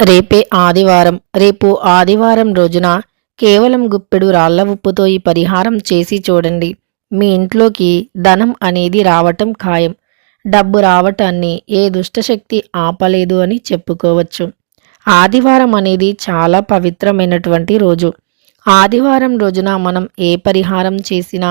రేపే ఆదివారం. రేపు ఆదివారం రోజున కేవలం గుప్పెడు రాళ్ళ ఉప్పుతో ఈ పరిహారం చేసి చూడండి. మీ ఇంట్లోకి ధనం అనేది రావటం ఖాయం. డబ్బు రావటాన్ని ఏ దుష్టశక్తి ఆపలేదు అని చెప్పుకోవచ్చు. ఆదివారం అనేది చాలా పవిత్రమైనటువంటి రోజు. ఆదివారం రోజున మనం ఏ పరిహారం చేసినా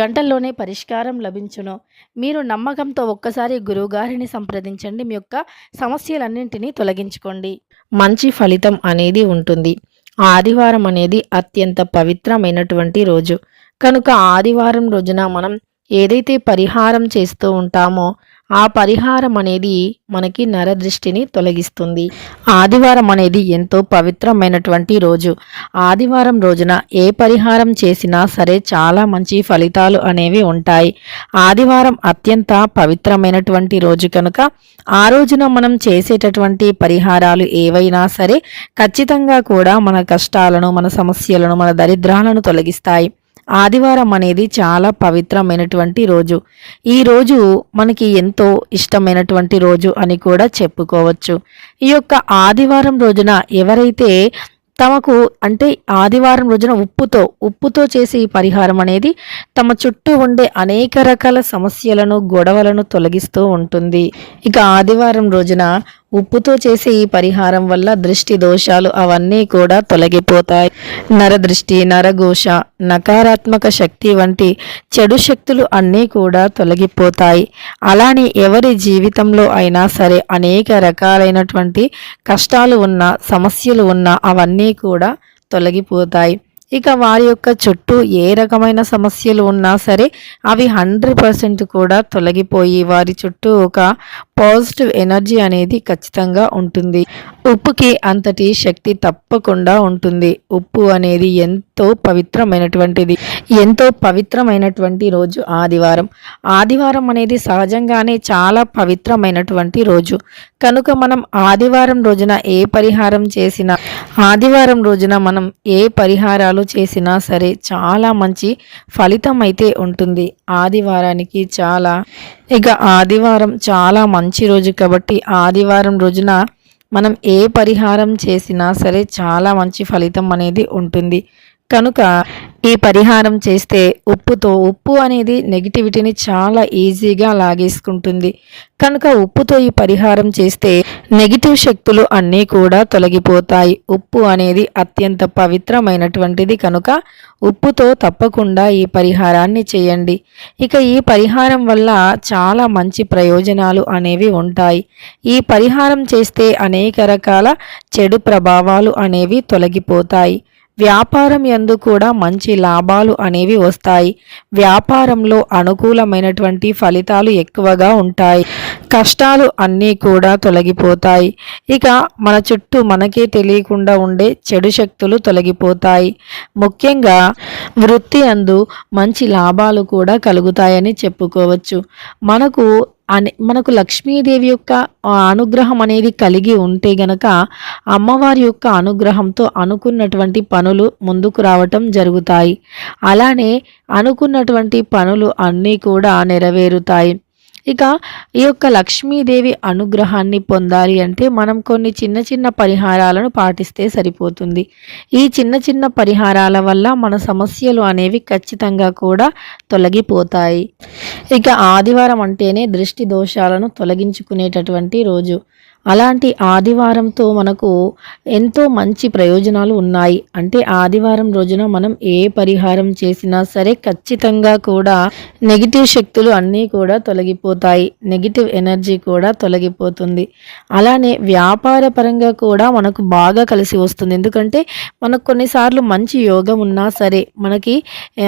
గంటల్లోనే పరిష్కారం లభించును. మీరు నమ్మకంతో ఒక్కసారి గురువుగారిని సంప్రదించండి. మీ యొక్క సమస్యలన్నింటినీ తొలగించుకోండి. మంచి ఫలితం అనేది ఉంటుంది. ఆదివారం అనేది అత్యంత పవిత్రమైనటువంటి రోజు. కనుక ఆదివారం రోజున మనం ఏదైతే పరిహారం చేస్తూ ఉంటామో ఆ పరిహారం అనేది మనకి నరదృష్టిని తొలగిస్తుంది. ఆదివారం అనేది ఎంతో పవిత్రమైనటువంటి రోజు. ఆదివారం రోజున ఏ పరిహారం చేసినా సరే చాలా మంచి ఫలితాలు అనేవి ఉంటాయి. ఆదివారం అత్యంత పవిత్రమైనటువంటి రోజు కనుక ఆ రోజున మనం చేసేటటువంటి పరిహారాలు ఏవైనా సరే ఖచ్చితంగా కూడా మన కష్టాలను మన సమస్యలను మన దరిద్రాలను తొలగిస్తాయి. ఆదివారం అనేది చాలా పవిత్రమైనటువంటి రోజు. ఈ రోజు మనకి ఎంతో ఇష్టమైనటువంటి రోజు అని కూడా చెప్పుకోవచ్చు. ఈ యొక్క ఆదివారం రోజున ఎవరైతే తమకు అంటే ఆదివారం రోజున ఉప్పుతో ఉప్పుతో చేసే ఈ పరిహారం అనేది తమ చుట్టూ ఉండే అనేక రకాల సమస్యలను గొడవలను తొలగిస్తూ ఉంటుంది. ఇక ఆదివారం రోజున ఉప్పుతో చేసే ఈ పరిహారం వల్ల దృష్టి దోషాలు అవన్నీ కూడా తొలగిపోతాయి. నరదృష్టి నరఘోష నకారాత్మక శక్తి వంటి చెడు శక్తులు అన్నీ కూడా తొలగిపోతాయి. అలానే ఎవరి జీవితంలో అయినా సరే అనేక రకాలైనటువంటి కష్టాలు ఉన్న సమస్యలు ఉన్న అవన్నీ కూడా తొలగిపోతాయి. ఇక వారి యొక్క చుట్టూ ఏ రకమైన సమస్యలు ఉన్నా సరే అవి హండ్రెడ్ పర్సెంట్ కూడా తొలగిపోయి వారి చుట్టూ ఒక పాజిటివ్ ఎనర్జీ అనేది ఖచ్చితంగా ఉంటుంది. ఉప్పుకి అంతటి శక్తి తప్పకుండా ఉంటుంది. ఉప్పు అనేది ఎంతో పవిత్రమైనటువంటిది. ఎంతో పవిత్రమైనటువంటి రోజు ఆదివారం. ఆదివారం అనేది సహజంగానే చాలా పవిత్రమైనటువంటి రోజు. కనుక మనం ఆదివారం రోజున ఏ పరిహారం చేసినా ఆదివారం రోజున మనం ఏ పరిహారాలు చేసినా సరే చాలా మంచి ఫలితం అయితే ఉంటుంది. ఆదివారానికి చాలా ఇక ఆదివారం చాలా మంచి రోజు కాబట్టి ఆదివారం రోజున మనం ఏ పరిహారం చేసినా సరే చాలా మంచి ఫలితం అనేది ఉంటుంది. కనుక ఈ పరిహారం చేస్తే ఉప్పుతో ఉప్పు అనేది నెగిటివిటీని చాలా ఈజీగా లాగేసుకుంటుంది. కనుక ఉప్పుతో ఈ పరిహారం చేస్తే నెగిటివ్ శక్తులు అన్నీ కూడా తొలగిపోతాయి. ఉప్పు అనేది అత్యంత పవిత్రమైనటువంటిది కనుక ఉప్పుతో తప్పకుండా ఈ పరిహారాన్ని చేయండి. ఇక ఈ పరిహారం వల్ల చాలా మంచి ప్రయోజనాలు అనేవి ఉంటాయి. ఈ పరిహారం చేస్తే అనేక రకాల చెడు ప్రభావాలు అనేవి తొలగిపోతాయి. వ్యాపారం ఎందు కూడా మంచి లాభాలు అనేవి వస్తాయి. వ్యాపారంలో అనుకూలమైనటువంటి ఫలితాలు ఎక్కువగా ఉంటాయి. కష్టాలు అన్నీ కూడా తొలగిపోతాయి. ఇక మన చుట్టూ మనకే తెలియకుండా ఉండే చెడు శక్తులు తొలగిపోతాయి. ముఖ్యంగా వృత్తి అందు మంచి లాభాలు కూడా కలుగుతాయని చెప్పుకోవచ్చు. మనకు అనే మనకు లక్ష్మీదేవి యొక్క అనుగ్రహం అనేది కలిగి ఉంటే గనక అమ్మవారి యొక్క అనుగ్రహంతో అనుకున్నటువంటి పనులు ముందుకు రావటం జరుగుతాయి. అలానే అనుకున్నటువంటి పనులు అన్నీ కూడా నెరవేరుతాయి. ఇక ఈ యొక్క లక్ష్మీదేవి అనుగ్రహాన్ని పొందాలి అంటే మనం కొన్ని చిన్న చిన్న పరిహారాలను పాటిస్తే సరిపోతుంది. ఈ చిన్న చిన్న పరిహారాల వల్ల మన సమస్యలు అనేవి ఖచ్చితంగా కూడా తొలగిపోతాయి. ఇక ఆదివారం అంటేనే దృష్టి దోషాలను తొలగించుకునేటటువంటి రోజు. అలాంటి ఆదివారంతో మనకు ఎంతో మంచి ప్రయోజనాలు ఉన్నాయి. అంటే ఆదివారం రోజున మనం ఏ పరిహారం చేసినా సరే ఖచ్చితంగా కూడా నెగిటివ్ శక్తులు అన్నీ కూడా తొలగిపోతాయి. నెగిటివ్ ఎనర్జీ కూడా తొలగిపోతుంది. అలానే వ్యాపార పరంగా కూడా మనకు బాగా కలిసి వస్తుంది. ఎందుకంటే మనకు కొన్నిసార్లు మంచి యోగం ఉన్నా సరే మనకి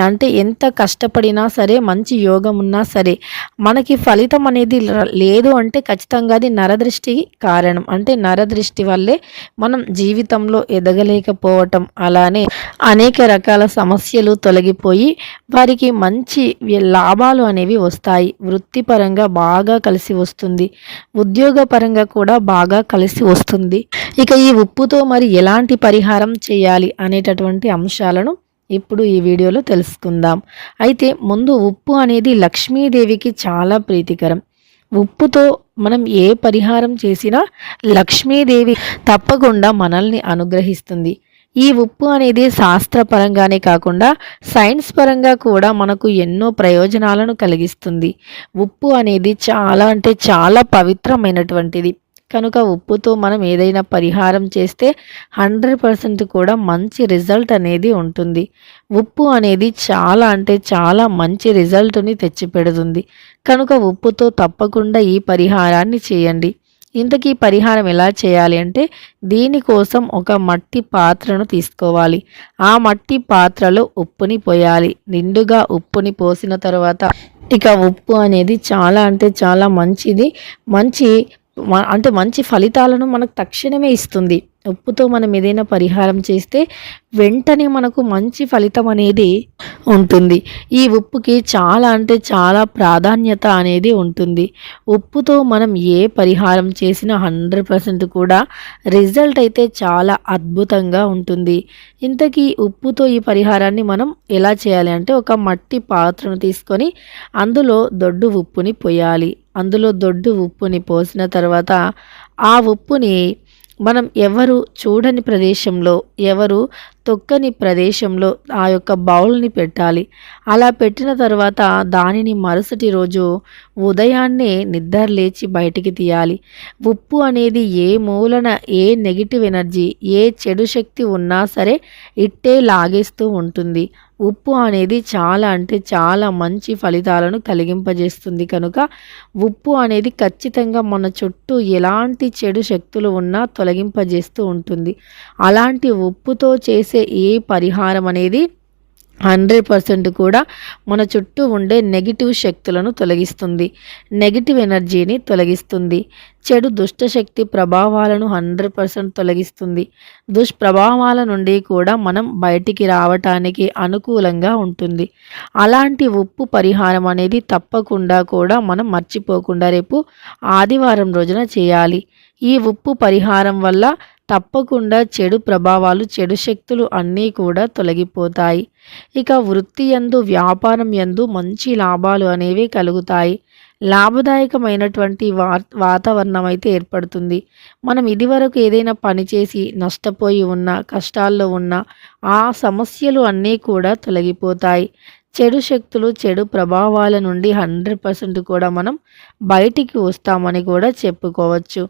అంటే ఎంత కష్టపడినా సరే మంచి యోగం ఉన్నా సరే మనకి ఫలితం అనేది లేదు అంటే ఖచ్చితంగా అది నరదృష్టి కారణం. అంటే నరదృష్టి వల్లే మనం జీవితంలో ఎదగలేకపోవటం. అలానే అనేక రకాల సమస్యలు తొలగిపోయి వారికి మంచి లాభాలు అనేవి వస్తాయి. వృత్తిపరంగా బాగా కలిసి వస్తుంది. ఉద్యోగపరంగా కూడా బాగా కలిసి వస్తుంది. ఇక ఈ ఉప్పుతో మరి ఎలాంటి పరిహారం చేయాలి అనేటటువంటి అంశాలను ఇప్పుడు ఈ వీడియోలో తెలుసుకుందాం. అయితే ముందు ఉప్పు అనేది లక్ష్మీదేవికి చాలా ప్రీతికరం. ఉప్పుతో మనం ఏ పరిహారం చేసినా లక్ష్మీదేవి తప్పకుండా మనల్ని అనుగ్రహిస్తుంది. ఈ ఉప్పు అనేది శాస్త్రపరంగానే కాకుండా సైన్స్ పరంగా కూడా మనకు ఎన్నో ప్రయోజనాలను కలిగిస్తుంది. ఉప్పు అనేది చాలా అంటే చాలా పవిత్రమైనటువంటిది. కనుక ఉప్పుతో మనం ఏదైనా పరిహారం చేస్తే హండ్రెడ్ పర్సెంట్ కూడా మంచి రిజల్ట్ అనేది ఉంటుంది. ఉప్పు అనేది చాలా అంటే చాలా మంచి రిజల్ట్ని తెచ్చిపెడుతుంది. కనుక ఉప్పుతో తప్పకుండా ఈ పరిహారాన్ని చేయండి. ఇంతకీ పరిహారం ఎలా చేయాలి అంటే దీనికోసం ఒక మట్టి పాత్రను తీసుకోవాలి. ఆ మట్టి పాత్రలో ఉప్పుని పోయాలి. నిండుగా ఉప్పుని పోసిన తర్వాత ఇక ఉప్పు అనేది చాలా అంటే చాలా మంచిది. మంచి అంటే మంచి ఫలితాలను మనకు తక్షణమే ఇస్తుంది. ఉప్పుతో మనం ఏదైనా పరిహారం చేస్తే వెంటనే మనకు మంచి ఫలితం అనేది ఉంటుంది. ఈ ఉప్పుకి చాలా అంటే చాలా ప్రాధాన్యత అనేది ఉంటుంది. ఉప్పుతో మనం ఏ పరిహారం చేసినా హండ్రెడ్ పర్సెంట్ కూడా రిజల్ట్ అయితే చాలా అద్భుతంగా ఉంటుంది. ఇంతకీ ఉప్పుతో ఈ పరిహారాన్ని మనం ఎలా చేయాలి అంటే ఒక మట్టి పాత్రను తీసుకొని అందులో దొడ్డు ఉప్పుని పోయాలి. అందులో దొడ్డు ఉప్పుని పోసిన తర్వాత ఆ ఉప్పుని మనం ఎవరు చూడని ప్రదేశంలో ఎవరు తొక్కని ప్రదేశంలో ఆ యొక్క బౌల్ని పెట్టాలి. అలా పెట్టిన తర్వాత దానిని మరుసటి రోజు ఉదయాన్నే నిద్ర లేచి బయటికి తీయాలి. ఉప్పు అనేది ఏ మూలన ఏ నెగిటివ్ ఎనర్జీ ఏ చెడు శక్తి ఉన్నా సరే ఇట్టే లాగేస్తూ ఉంటుంది. ఉప్పు అనేది చాలా అంటే చాలా మంచి ఫలితాలను కలిగింపజేస్తుంది కనుక ఉప్పు అనేది ఖచ్చితంగా మన చుట్టూ ఎలాంటి చెడు శక్తులు ఉన్నా తొలగింపజేస్తూ ఉంటుంది. అలాంటి ఉప్పుతో చేసే ఏ పరిహారం అనేది హండ్రెడ్ పర్సెంట్ కూడా మన చుట్టూ ఉండే నెగిటివ్ శక్తులను తొలగిస్తుంది. నెగిటివ్ ఎనర్జీని తొలగిస్తుంది. చెడు దుష్టశక్తి ప్రభావాలను హండ్రెడ్ పర్సెంట్ తొలగిస్తుంది. దుష్ప్రభావాల నుండి కూడా మనం బయటికి రావటానికి అనుకూలంగా ఉంటుంది. అలాంటి ఉప్పు పరిహారం అనేది తప్పకుండా కూడా మనం మర్చిపోకుండా రేపు ఆదివారం రోజున చేయాలి. ఈ ఉప్పు పరిహారం వల్ల తప్పకుండా చెడు ప్రభావాలు చెడు శక్తులు అన్నీ కూడా తొలగిపోతాయి. ఇక వృత్తి ఎందు వ్యాపారం ఎందు మంచి లాభాలు అనేవి కలుగుతాయి. లాభదాయకమైనటువంటి వా వాతావరణం అయితే ఏర్పడుతుంది. మనం ఇదివరకు ఏదైనా పని చేసి నష్టపోయి ఉన్న కష్టాల్లో ఉన్న ఆ సమస్యలు అన్నీ కూడా తొలగిపోతాయి. చెడు శక్తులు చెడు ప్రభావాల నుండి హండ్రెడ్ పర్సెంట్ కూడా మనం బయటికి వస్తామని కూడా చెప్పుకోవచ్చు.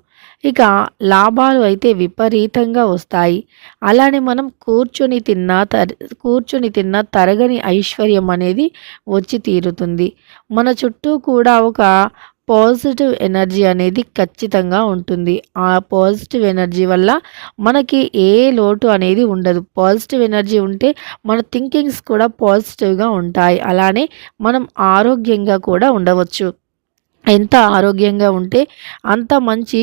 ఇక లాభాలు అయితే విపరీతంగా వస్తాయి. అలానే మనం కూర్చొని తిన్న తర కూర్చొని తిన్న తరగని ఐశ్వర్యం అనేది వచ్చి తీరుతుంది. మన చుట్టూ కూడా ఒక పాజిటివ్ ఎనర్జీ అనేది ఖచ్చితంగా ఉంటుంది. ఆ పాజిటివ్ ఎనర్జీ వల్ల మనకి ఏ లోటు అనేది ఉండదు. పాజిటివ్ ఎనర్జీ ఉంటే మన థింకింగ్స్ కూడా పాజిటివ్గా ఉంటాయి. అలానే మనం ఆరోగ్యంగా కూడా ఉండవచ్చు. ఎంత ఆరోగ్యంగా ఉంటే అంత మంచి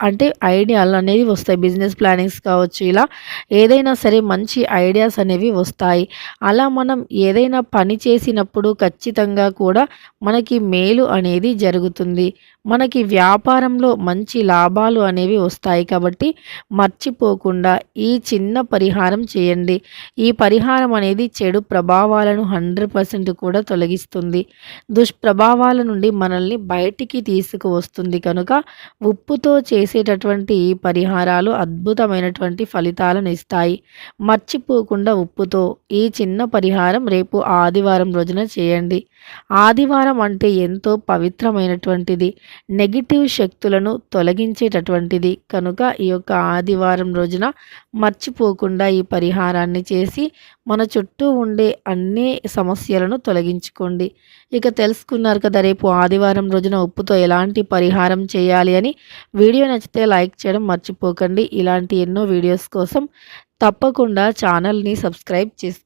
అంటే ఐడియాలు అనేవి వస్తాయి. బిజినెస్ ప్లానింగ్స్ కావచ్చు ఇలా ఏదైనా సరే మంచి ఐడియాస్ అనేవి వస్తాయి. అలా మనం ఏదైనా పని చేసినప్పుడు ఖచ్చితంగా కూడా మనకి మేలు అనేది జరుగుతుంది. మనకి వ్యాపారంలో మంచి లాభాలు అనేవి వస్తాయి కాబట్టి మర్చిపోకుండా ఈ చిన్న పరిహారం చేయండి. ఈ పరిహారం అనేది చెడు ప్రభావాలను హండ్రెడ్ పర్సెంట్ కూడా తొలగిస్తుంది. దుష్ప్రభావాల నుండి మనల్ని బయటికి తీసుకువస్తుంది కనుక ఉప్పుతో చేసేటటువంటి ఈ పరిహారాలు అద్భుతమైనటువంటి ఫలితాలను ఇస్తాయి. మర్చిపోకుండా ఉప్పుతో ఈ చిన్న పరిహారం రేపు ఆదివారం రోజున చేయండి. ఆదివారం అంటే ఎంతో పవిత్రమైనటువంటిది నెగిటివ్ శక్తులను తొలగించేటటువంటిది. కనుక ఈ యొక్క ఆదివారం రోజున మర్చిపోకుండా ఈ పరిహారాన్ని చేసి మన చుట్టూ ఉండే అన్ని సమస్యలను తొలగించుకోండి. ఇక తెలుసుకున్నారు కదా రేపు ఆదివారం రోజున ఉప్పుతో ఎలాంటి పరిహారం చేయాలి అని. వీడియో నచ్చితే లైక్ చేయడం మర్చిపోకండి. ఇలాంటి ఎన్నో వీడియోస్ కోసం తప్పకుండా ఛానల్ని సబ్స్క్రైబ్ చేసుకోండి